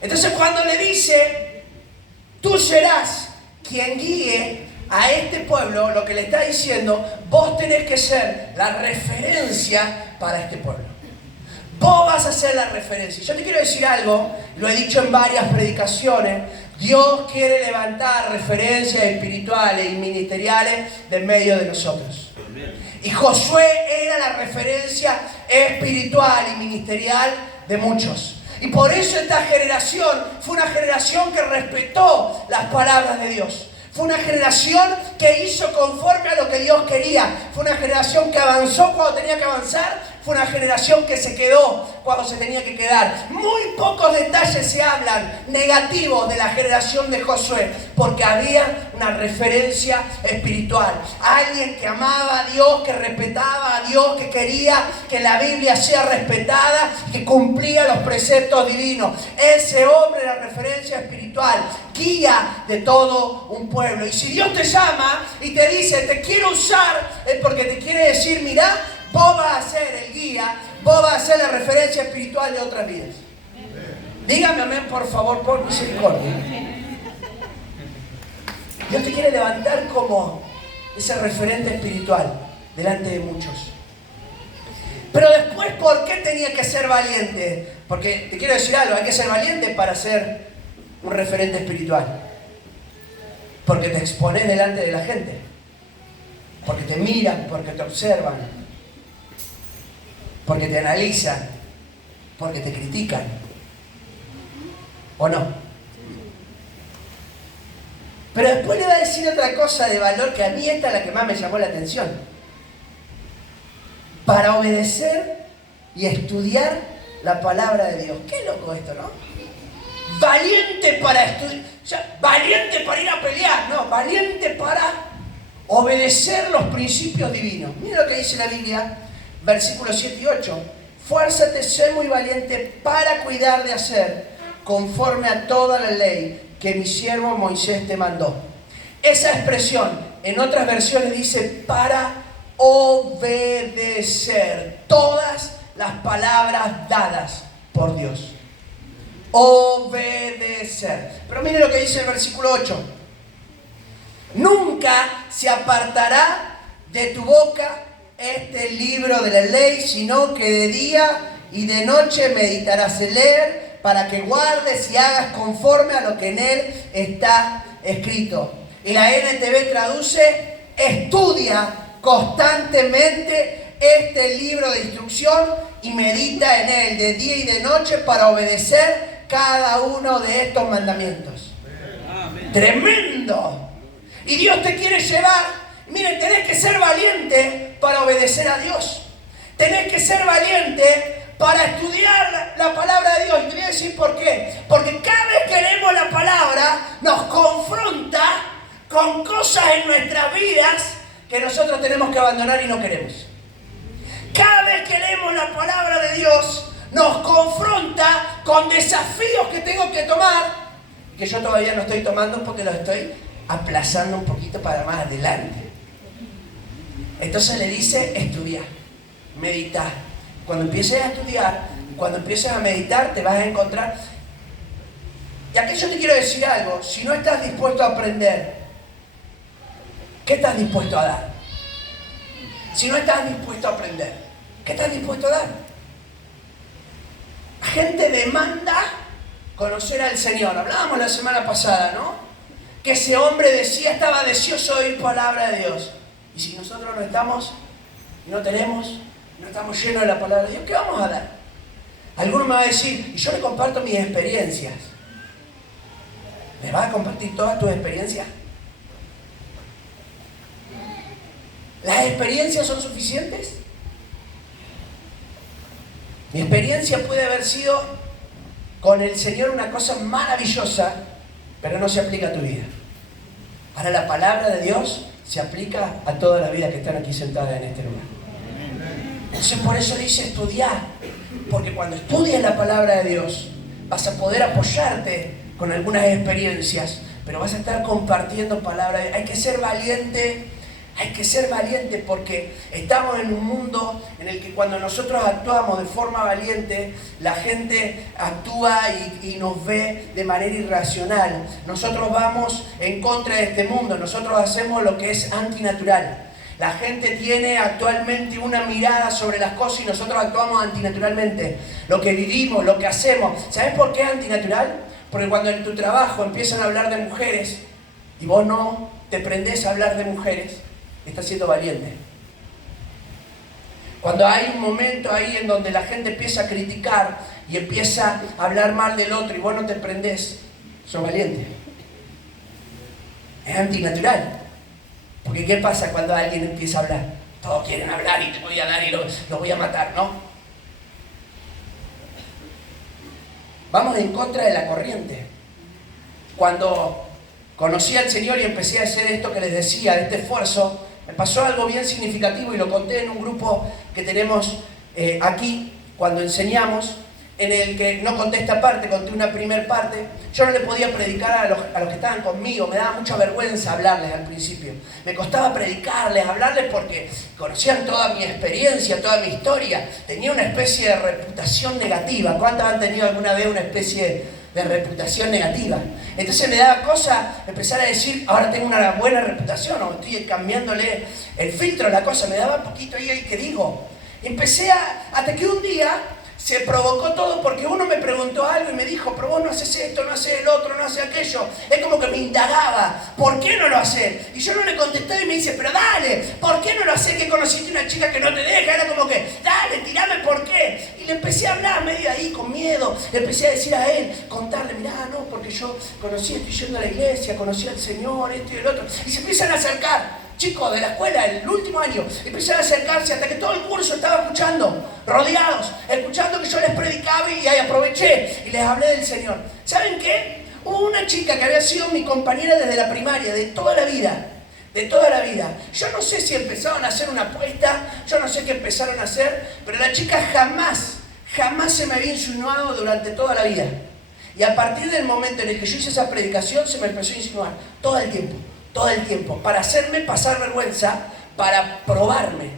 Entonces cuando le dice, tú serás quien guíe a este pueblo, lo que le está diciendo, vos tenés que ser la referencia para este pueblo. Vos vas a ser la referencia. Yo te quiero decir algo, lo he dicho en varias predicaciones, Dios quiere levantar referencias espirituales y ministeriales de en medio de nosotros. Y Josué era la referencia espiritual y ministerial de muchos. Y por eso esta generación fue una generación que respetó las palabras de Dios. Fue una generación que hizo conforme a lo que Dios quería. Fue una generación que avanzó cuando tenía que avanzar. Fue una generación que se quedó cuando se tenía que quedar. Muy pocos detalles se hablan negativos de la generación de Josué, porque había una referencia espiritual. Alguien que amaba a Dios, que respetaba a Dios, que quería que la Biblia sea respetada, que cumplía los preceptos divinos. Ese hombre era referencia espiritual, guía de todo un pueblo. Y si Dios te llama y te dice, te quiero usar, es porque te quiere decir, mirá, vos vas a ser el guía, vos vas a ser la referencia espiritual de otras vidas. Dígame amén, por favor, por misericordia. Dios te quiere levantar como ese referente espiritual delante de muchos. Pero después, ¿por qué tenía que ser valiente? Porque te quiero decir algo, hay que ser valiente para ser un referente espiritual. Porque te expones delante de la gente. Porque te miran, porque te observan. Porque te analizan, porque te critican, ¿o no? Pero después le va a decir otra cosa de valor que a mí esta es la que más me llamó la atención. Para obedecer y estudiar la palabra de Dios. Qué loco esto, ¿no? Valiente para estudiar, o sea, valiente para ir a pelear, no, valiente para obedecer los principios divinos. Mira lo que dice la Biblia. Versículos 7 y 8. Fuérzate, sé muy valiente para cuidar de hacer conforme a toda la ley que mi siervo Moisés te mandó. Esa expresión en otras versiones dice para obedecer todas las palabras dadas por Dios. Obedecer. Pero mire lo que dice el versículo 8. Nunca se apartará de tu boca este libro de la ley, sino que de día y de noche meditarás en él, para que guardes y hagas conforme a lo que en él está escrito. Y la NTV traduce: estudia constantemente este libro de instrucción y medita en él de día y de noche para obedecer cada uno de estos mandamientos. Amén. ¡Tremendo! Y Dios te quiere llevar. Miren, tenés que ser valiente para obedecer a Dios. Tenés que ser valiente para estudiar la palabra de Dios. Y te voy a decir por qué. Porque cada vez que leemos la palabra, nos confronta con cosas en nuestras vidas que nosotros tenemos que abandonar y no queremos. Cada vez que leemos la palabra de Dios, nos confronta con desafíos que tengo que tomar, que yo todavía no estoy tomando porque los estoy aplazando un poquito para más adelante. Entonces le dice: estudiar, meditar. Cuando empieces a estudiar, cuando empieces a meditar, te vas a encontrar. Y aquí yo te quiero decir algo: si no estás dispuesto a aprender, ¿qué estás dispuesto a dar? Si no estás dispuesto a aprender, ¿qué estás dispuesto a dar? La gente demanda conocer al Señor. Hablábamos la semana pasada, ¿no? Que ese hombre estaba deseoso de oír palabra de Dios. Y si nosotros no estamos llenos de la palabra de Dios, ¿qué vamos a dar? Alguno me va a decir: y yo le comparto mis experiencias. ¿Le vas a compartir todas tus experiencias? ¿Las experiencias son suficientes? Mi experiencia puede haber sido con el Señor una cosa maravillosa, pero no se aplica a tu vida. Ahora la palabra de Dios se aplica a toda la vida que están aquí sentadas en este lugar. Entonces por eso dice estudiar, porque cuando estudias la palabra de Dios vas a poder apoyarte con algunas experiencias, pero vas a estar compartiendo palabra de Dios. Hay que ser valiente porque estamos en un mundo en el que cuando nosotros actuamos de forma valiente, la gente actúa y nos ve de manera irracional. Nosotros vamos en contra de este mundo, nosotros hacemos lo que es antinatural. La gente tiene actualmente una mirada sobre las cosas y nosotros actuamos antinaturalmente. Lo que vivimos, lo que hacemos. ¿Sabes por qué es antinatural? Porque cuando en tu trabajo empiezan a hablar de mujeres y vos no te prendés a hablar de mujeres, estás siendo valiente. Cuando hay un momento ahí en donde la gente empieza a criticar y empieza a hablar mal del otro y vos no te prendés, sos valiente. Es antinatural. Porque ¿qué pasa cuando alguien empieza a hablar? Todos quieren hablar y te voy a dar y lo voy a matar, ¿no? Vamos en contra de la corriente. Cuando conocí al Señor y empecé a hacer esto que les decía, de este esfuerzo, me pasó algo bien significativo y lo conté en un grupo que tenemos aquí cuando enseñamos, en el que no conté esta parte, conté una primer parte. Yo no le podía predicar a los que estaban conmigo, me daba mucha vergüenza hablarles al principio. Me costaba predicarles, hablarles porque conocían toda mi experiencia, toda mi historia. Tenía una especie de reputación negativa. ¿Cuántos han tenido alguna vez una especie de reputación negativa? Entonces me daba cosa empezar a decir: ahora tengo una buena reputación, o estoy cambiándole el filtro a la cosa. Me daba un poquito ahí que digo. Empecé hasta que un día se provocó todo porque uno me preguntó algo y me dijo: pero vos no haces esto, no haces el otro, no haces aquello. Es como que me indagaba: ¿por qué no lo haces? Y yo no le contesté y me dice: pero dale, ¿por qué no lo haces? Que conociste una chica que no te deja. Era como que: dale, tirame por qué. Y le empecé a hablar medio ahí con miedo. Le empecé a decir a él, contarle: mirá, no, porque yo conocí, estoy yendo a la iglesia, conocí al Señor, esto y el otro. Y se empiezan a acercar chicos de la escuela, el último año, empezaron a acercarse hasta que todo el curso estaba escuchando, rodeados, escuchando que yo les predicaba, y ahí aproveché y les hablé del Señor. ¿Saben qué? Hubo una chica que había sido mi compañera desde la primaria, de toda la vida. Yo no sé si empezaron a hacer una apuesta, yo no sé qué empezaron a hacer, pero la chica jamás se me había insinuado durante toda la vida. Y a partir del momento en el que yo hice esa predicación, se me empezó a insinuar todo el tiempo, para hacerme pasar vergüenza, para probarme.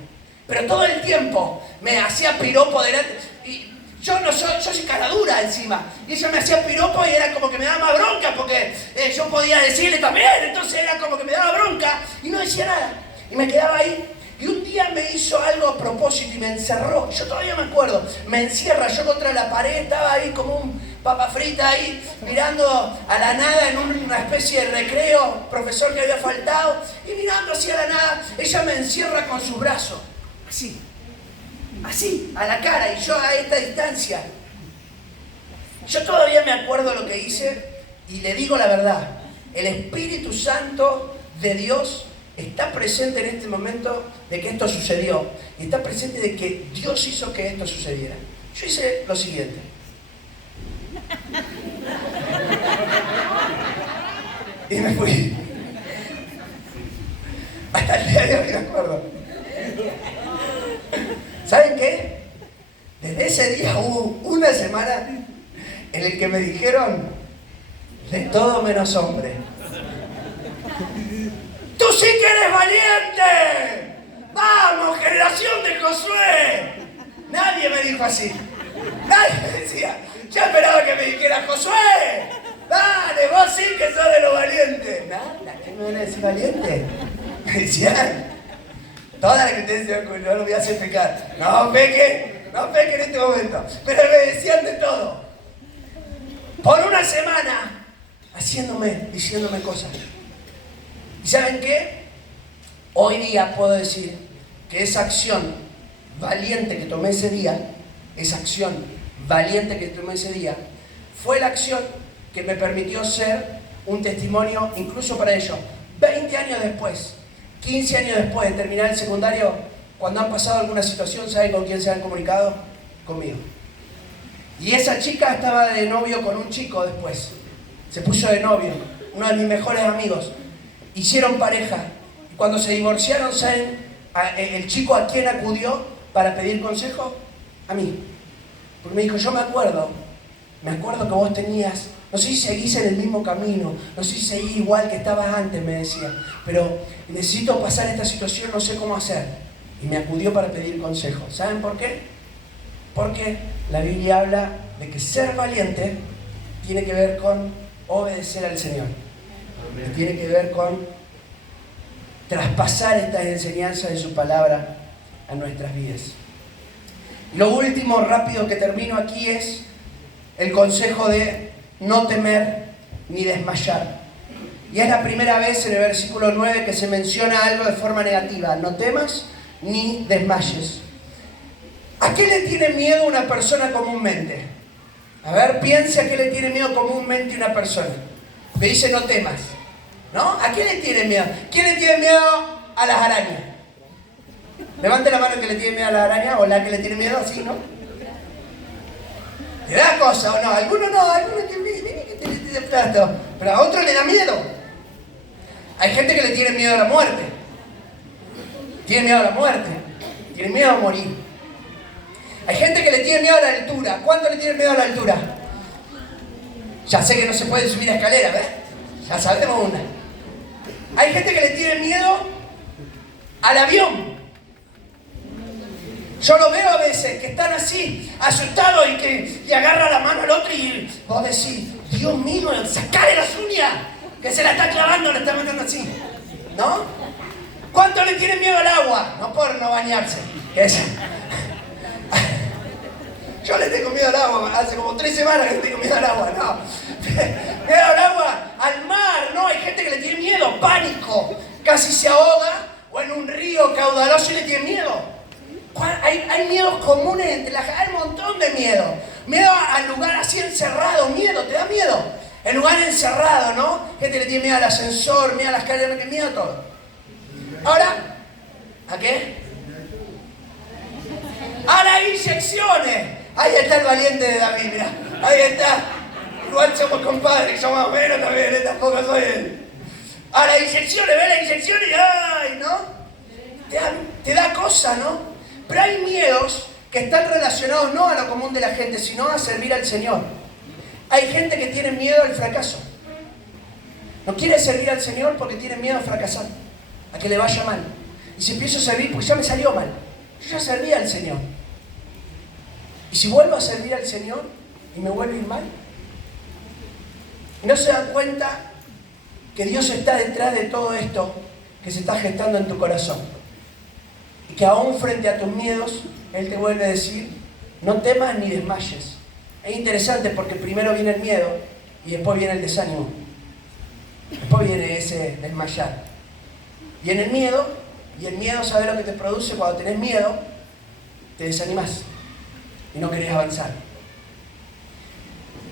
Pero todo el tiempo me hacía piropo delante. Y yo soy cara dura encima. Y ella me hacía piropo y era como que me daba más bronca porque yo podía decirle también. Entonces era como que me daba bronca y no decía nada. Y me quedaba ahí. Y un día me hizo algo a propósito y me encerró. Yo todavía me acuerdo. Me encierra yo contra la pared. Estaba ahí como un papa frita ahí, mirando a la nada en una especie de recreo. Profesor que había faltado. Y mirando hacia la nada. Ella me encierra con sus brazos. Así. Así, a la cara. Y yo a esta distancia. Yo todavía me acuerdo lo que hice. Y le digo la verdad. El Espíritu Santo de Dios está presente en este momento de que esto sucedió. Y está presente de que Dios hizo que esto sucediera. Yo hice lo siguiente. Y me fui. Hasta el día de hoy me acuerdo. ¿Saben qué? Desde ese día hubo una semana en la que me dijeron de todo menos hombre. ¡Tú sí que eres valiente! ¡Vamos, generación de Josué! Nadie me dijo así. Nadie me decía. Yo esperaba que me dijera Josué. Dale, vos sí que sos de los valientes. Nada, ¿qué me van a decir valiente? Me decían. Todas las que ustedes se no lo voy a hacer pecar. No peque en este momento. Pero me decían de todo. Por una semana, diciéndome cosas. ¿Y saben qué? Hoy día puedo decir que esa acción valiente que tomé ese día, fue la acción que me permitió ser un testimonio incluso para ellos. 20 años después, 15 años después de terminar el secundario, cuando han pasado alguna situación, ¿saben con quién se han comunicado? Conmigo. Y esa chica estaba de novio con un chico después. Se puso de novio, uno de mis mejores amigos. Hicieron pareja. Y cuando se divorciaron, ¿saben el chico a quién acudió para pedir consejo? A mí. Porque me dijo, yo me acuerdo que vos tenías, no sé si seguís en el mismo camino, no sé si seguís igual que estabas antes, me decía, pero necesito pasar esta situación, no sé cómo hacer. Y me acudió para pedir consejo. ¿Saben por qué? Porque la Biblia habla de que ser valiente tiene que ver con obedecer al Señor. Tiene que ver con traspasar estas enseñanzas de su palabra a nuestras vidas. Y lo último, rápido que termino aquí, es el consejo de no temer ni desmayar. Y es la primera vez en el versículo 9 que se menciona algo de forma negativa. No temas ni desmayes. ¿A qué le tiene miedo una persona comúnmente? A ver, piense a qué le tiene miedo comúnmente una persona. Me dice no temas. ¿No? ¿A qué le tiene miedo? ¿Quién le tiene miedo a las arañas? Levante la mano que le tiene miedo a las arañas, o la que le tiene miedo, así, ¿no? ¿Te da cosa o no? Algunos que viene que te plato, pero a otros le da miedo. Hay gente que le tiene miedo a la muerte. Tiene miedo a la muerte. Tiene miedo a morir. Hay gente que le tiene miedo a la altura. ¿Cuánto le tiene miedo a la altura? Ya sé que no se puede subir a escalera, ¿ves? Ya sabemos una. Hay gente que le tiene miedo al avión. Yo lo veo a veces que están así, asustados y agarra la mano al otro y vos decís, Dios mío, sacale las uñas, que se la está clavando, la está metiendo así. ¿No? ¿Cuánto le tiene miedo al agua? No por no bañarse. Yo le tengo miedo al agua, hace como 3 semanas que le tengo miedo al agua, no. Miedo al agua, al mar, no, hay gente que le tiene miedo, pánico. Casi se ahoga o en un río caudaloso y le tiene miedo. Hay miedos comunes entre la gente, hay un montón de miedo. Miedo al lugar así encerrado, miedo, ¿te da miedo? El lugar encerrado, ¿no? Gente le tiene miedo al ascensor, miedo a las escaleras, tiene miedo a todo. Ahora, ¿a qué? A las inyecciones. Ahí está el valiente de David, mirá. Ahí está. Igual somos compadres, somos menos también, tampoco soy él. A las inyecciones, ¿ves las inyecciones? ¡Ay, no! Te da cosa, ¿no? Pero hay miedos que están relacionados no a lo común de la gente, sino a servir al Señor. Hay gente que tiene miedo al fracaso. No quiere servir al Señor porque tiene miedo a fracasar, a que le vaya mal. Y si empiezo a servir, pues ya me salió mal. Yo ya servía al Señor. Y si vuelvo a servir al Señor y me vuelve a ir mal. Y no se dan cuenta que Dios está detrás de todo esto que se está gestando en tu corazón. Y que aún frente a tus miedos, Él te vuelve a decir, no temas ni desmayes. Es interesante porque primero viene el miedo y después viene el desánimo. Después viene ese desmayar. Viene el miedo, y el miedo, ¿sabes lo que te produce? Cuando tenés miedo, te desanimas y no querés avanzar.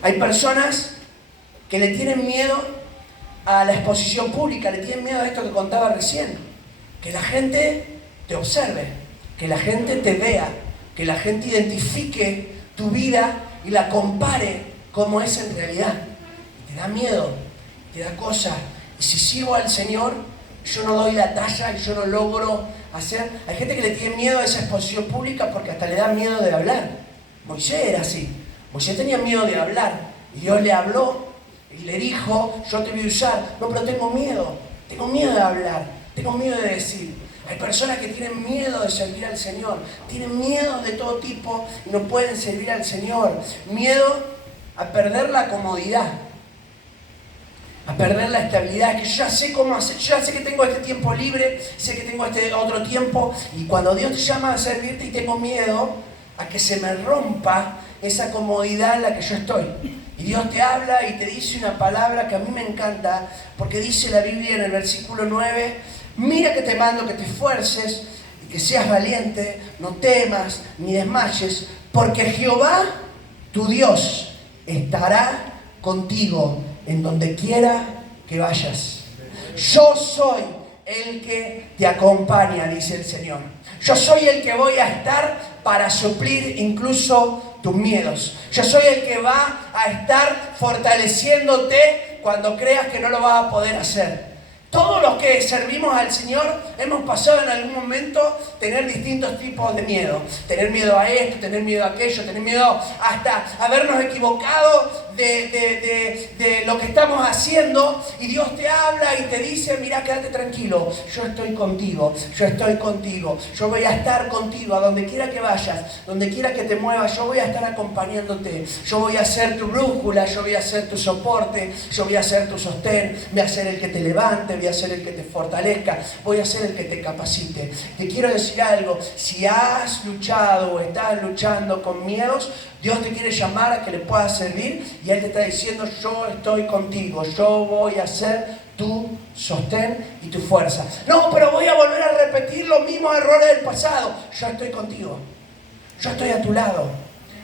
Hay personas que le tienen miedo a la exposición pública, le tienen miedo a esto que contaba recién. Que la gente te observe, que la gente te vea, que la gente identifique tu vida y la compare como es en realidad. Y te da miedo, te da cosa. Y si sigo al Señor, yo no doy la talla y yo no logro hacer. Hay gente que le tiene miedo a esa exposición pública porque hasta le da miedo de hablar. Moisés era así. Moisés tenía miedo de hablar. Y Dios le habló y le dijo, yo te voy a usar. No, pero tengo miedo de hablar, tengo miedo de decir. Hay personas que tienen miedo de servir al Señor, tienen miedo de todo tipo y no pueden servir al Señor. Miedo a perder la comodidad, a perder la estabilidad, que yo ya sé cómo hacer, yo ya sé que tengo este tiempo libre, sé que tengo este otro tiempo, y cuando Dios te llama a servirte y tengo miedo a que se me rompa esa comodidad en la que yo estoy. Y Dios te habla y te dice una palabra que a mí me encanta, porque dice la Biblia en el versículo 9, mira que te mando que te esfuerces y que seas valiente, no temas ni desmayes, porque Jehová, tu Dios, estará contigo en donde quiera que vayas. Yo soy el que te acompaña, dice el Señor. Yo soy el que voy a estar para suplir incluso tus miedos. Yo soy el que va a estar fortaleciéndote cuando creas que no lo vas a poder hacer. Todos los que servimos al Señor hemos pasado en algún momento tener distintos tipos de miedo. Tener miedo a esto, tener miedo a aquello, tener miedo hasta habernos equivocado de lo que estamos haciendo. Y Dios te habla y te dice, mira, quédate tranquilo, yo estoy contigo, yo voy a estar contigo a donde quiera que vayas, donde quiera que te muevas, yo voy a estar acompañándote. Yo voy a ser tu brújula, yo voy a ser tu soporte, yo voy a ser tu sostén, voy a ser el que te levante, voy a ser el que te fortalezca, voy a ser el que te capacite. Te quiero decir algo, si has luchado o estás luchando con miedos, Dios te quiere llamar a que le puedas servir y Él te está diciendo, yo estoy contigo, yo voy a ser tu sostén y tu fuerza. No, pero voy a volver a repetir los mismos errores del pasado. Yo estoy contigo, yo estoy a tu lado.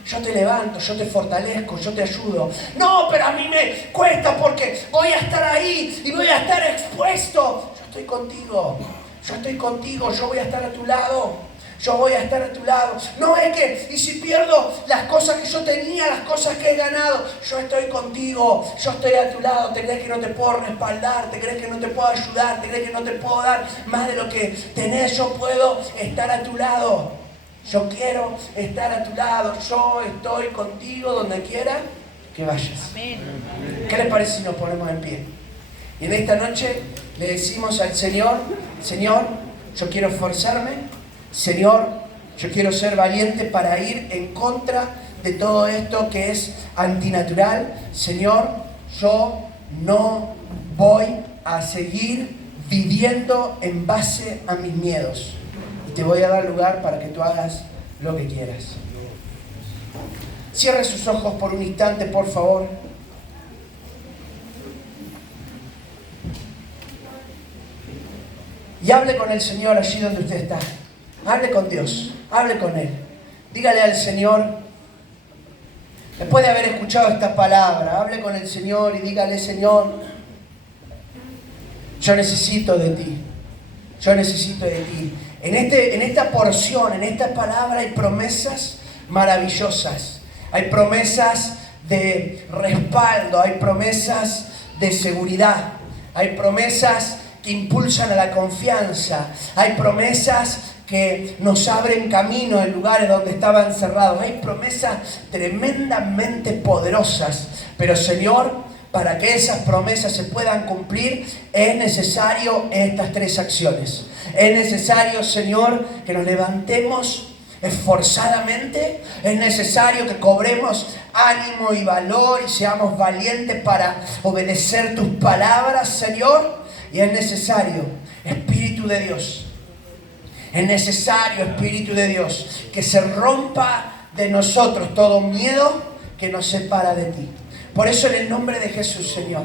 Yo te levanto, yo te fortalezco, yo te ayudo. No, pero a mí me cuesta porque voy a estar ahí y voy a estar expuesto. Yo estoy contigo, yo voy a estar a tu lado. Yo voy a estar a tu lado. No es que, y si pierdo las cosas que yo tenía, las cosas que he ganado, yo estoy contigo, yo estoy a tu lado. ¿Te crees que no te puedo respaldar? ¿Te crees que no te puedo ayudar? ¿Te crees que no te puedo dar más de lo que tenés? Yo puedo estar a tu lado. Yo quiero estar a tu lado. Yo estoy contigo donde quiera que vayas. Amén. ¿Qué les parece si nos ponemos en pie? Y en esta noche le decimos al Señor, Señor, yo quiero esforzarme. Señor, yo quiero ser valiente para ir en contra de todo esto que es antinatural. Señor, yo no voy a seguir viviendo en base a mis miedos. Y te voy a dar lugar para que tú hagas lo que quieras. Cierre sus ojos por un instante, por favor. Y hable con el Señor allí donde usted está. Hable con Dios, hable con Él. Dígale al Señor, después de haber escuchado esta palabra, hable con el Señor y dígale, Señor, yo necesito de ti. Yo necesito de ti. En esta porción, en esta palabra hay promesas maravillosas. Hay promesas de respaldo, hay promesas de seguridad. Hay promesas que impulsan a la confianza. Hay promesas que nos abren camino en lugares donde estaban cerrados. Hay promesas tremendamente poderosas. Pero Señor, para que esas promesas se puedan cumplir, es necesario estas tres acciones. Es necesario, Señor, que nos levantemos esforzadamente. Es necesario que cobremos ánimo y valor y seamos valientes para obedecer tus palabras, Señor. Y es necesario, Espíritu de Dios, es necesario, Espíritu de Dios, que se rompa de nosotros todo miedo que nos separa de ti. Por eso, en el nombre de Jesús, Señor,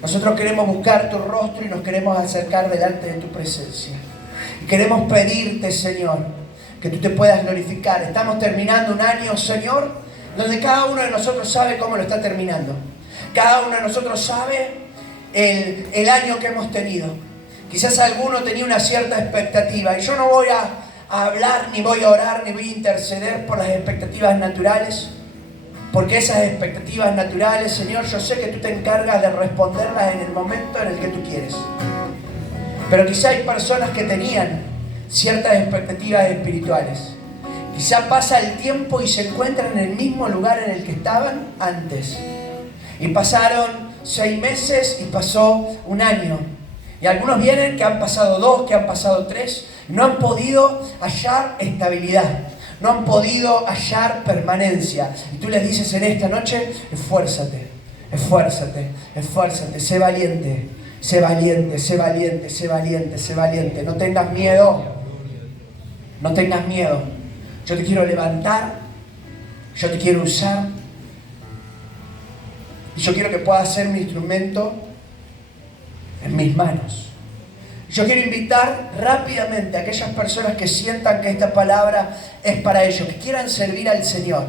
nosotros queremos buscar tu rostro y nos queremos acercar delante de tu presencia. Y queremos pedirte, Señor, que tú te puedas glorificar. Estamos terminando un año, Señor, donde cada uno de nosotros sabe cómo lo está terminando. Cada uno de nosotros sabe el año que hemos tenido. Quizás alguno tenía una cierta expectativa. Y yo no voy a hablar, ni voy a orar, ni voy a interceder por las expectativas naturales. Porque esas expectativas naturales, Señor, yo sé que tú te encargas de responderlas en el momento en el que tú quieres. Pero quizá hay personas que tenían ciertas expectativas espirituales. Quizá pasa el tiempo y se encuentran en el mismo lugar en el que estaban antes. Y pasaron 6 meses y pasó un año. Y algunos vienen que han pasado 2, que han pasado 3. No han podido hallar estabilidad. No han podido hallar permanencia. Y tú les dices en esta noche: esfuérzate, esfuérzate, esfuérzate, sé valiente, sé valiente, sé valiente, sé valiente, sé valiente. No tengas miedo, no tengas miedo. Yo te quiero levantar, yo te quiero usar. Y yo quiero que puedas ser mi instrumento en mis manos. Yo quiero invitar rápidamente a aquellas personas que sientan que esta palabra es para ellos, que quieran servir al Señor.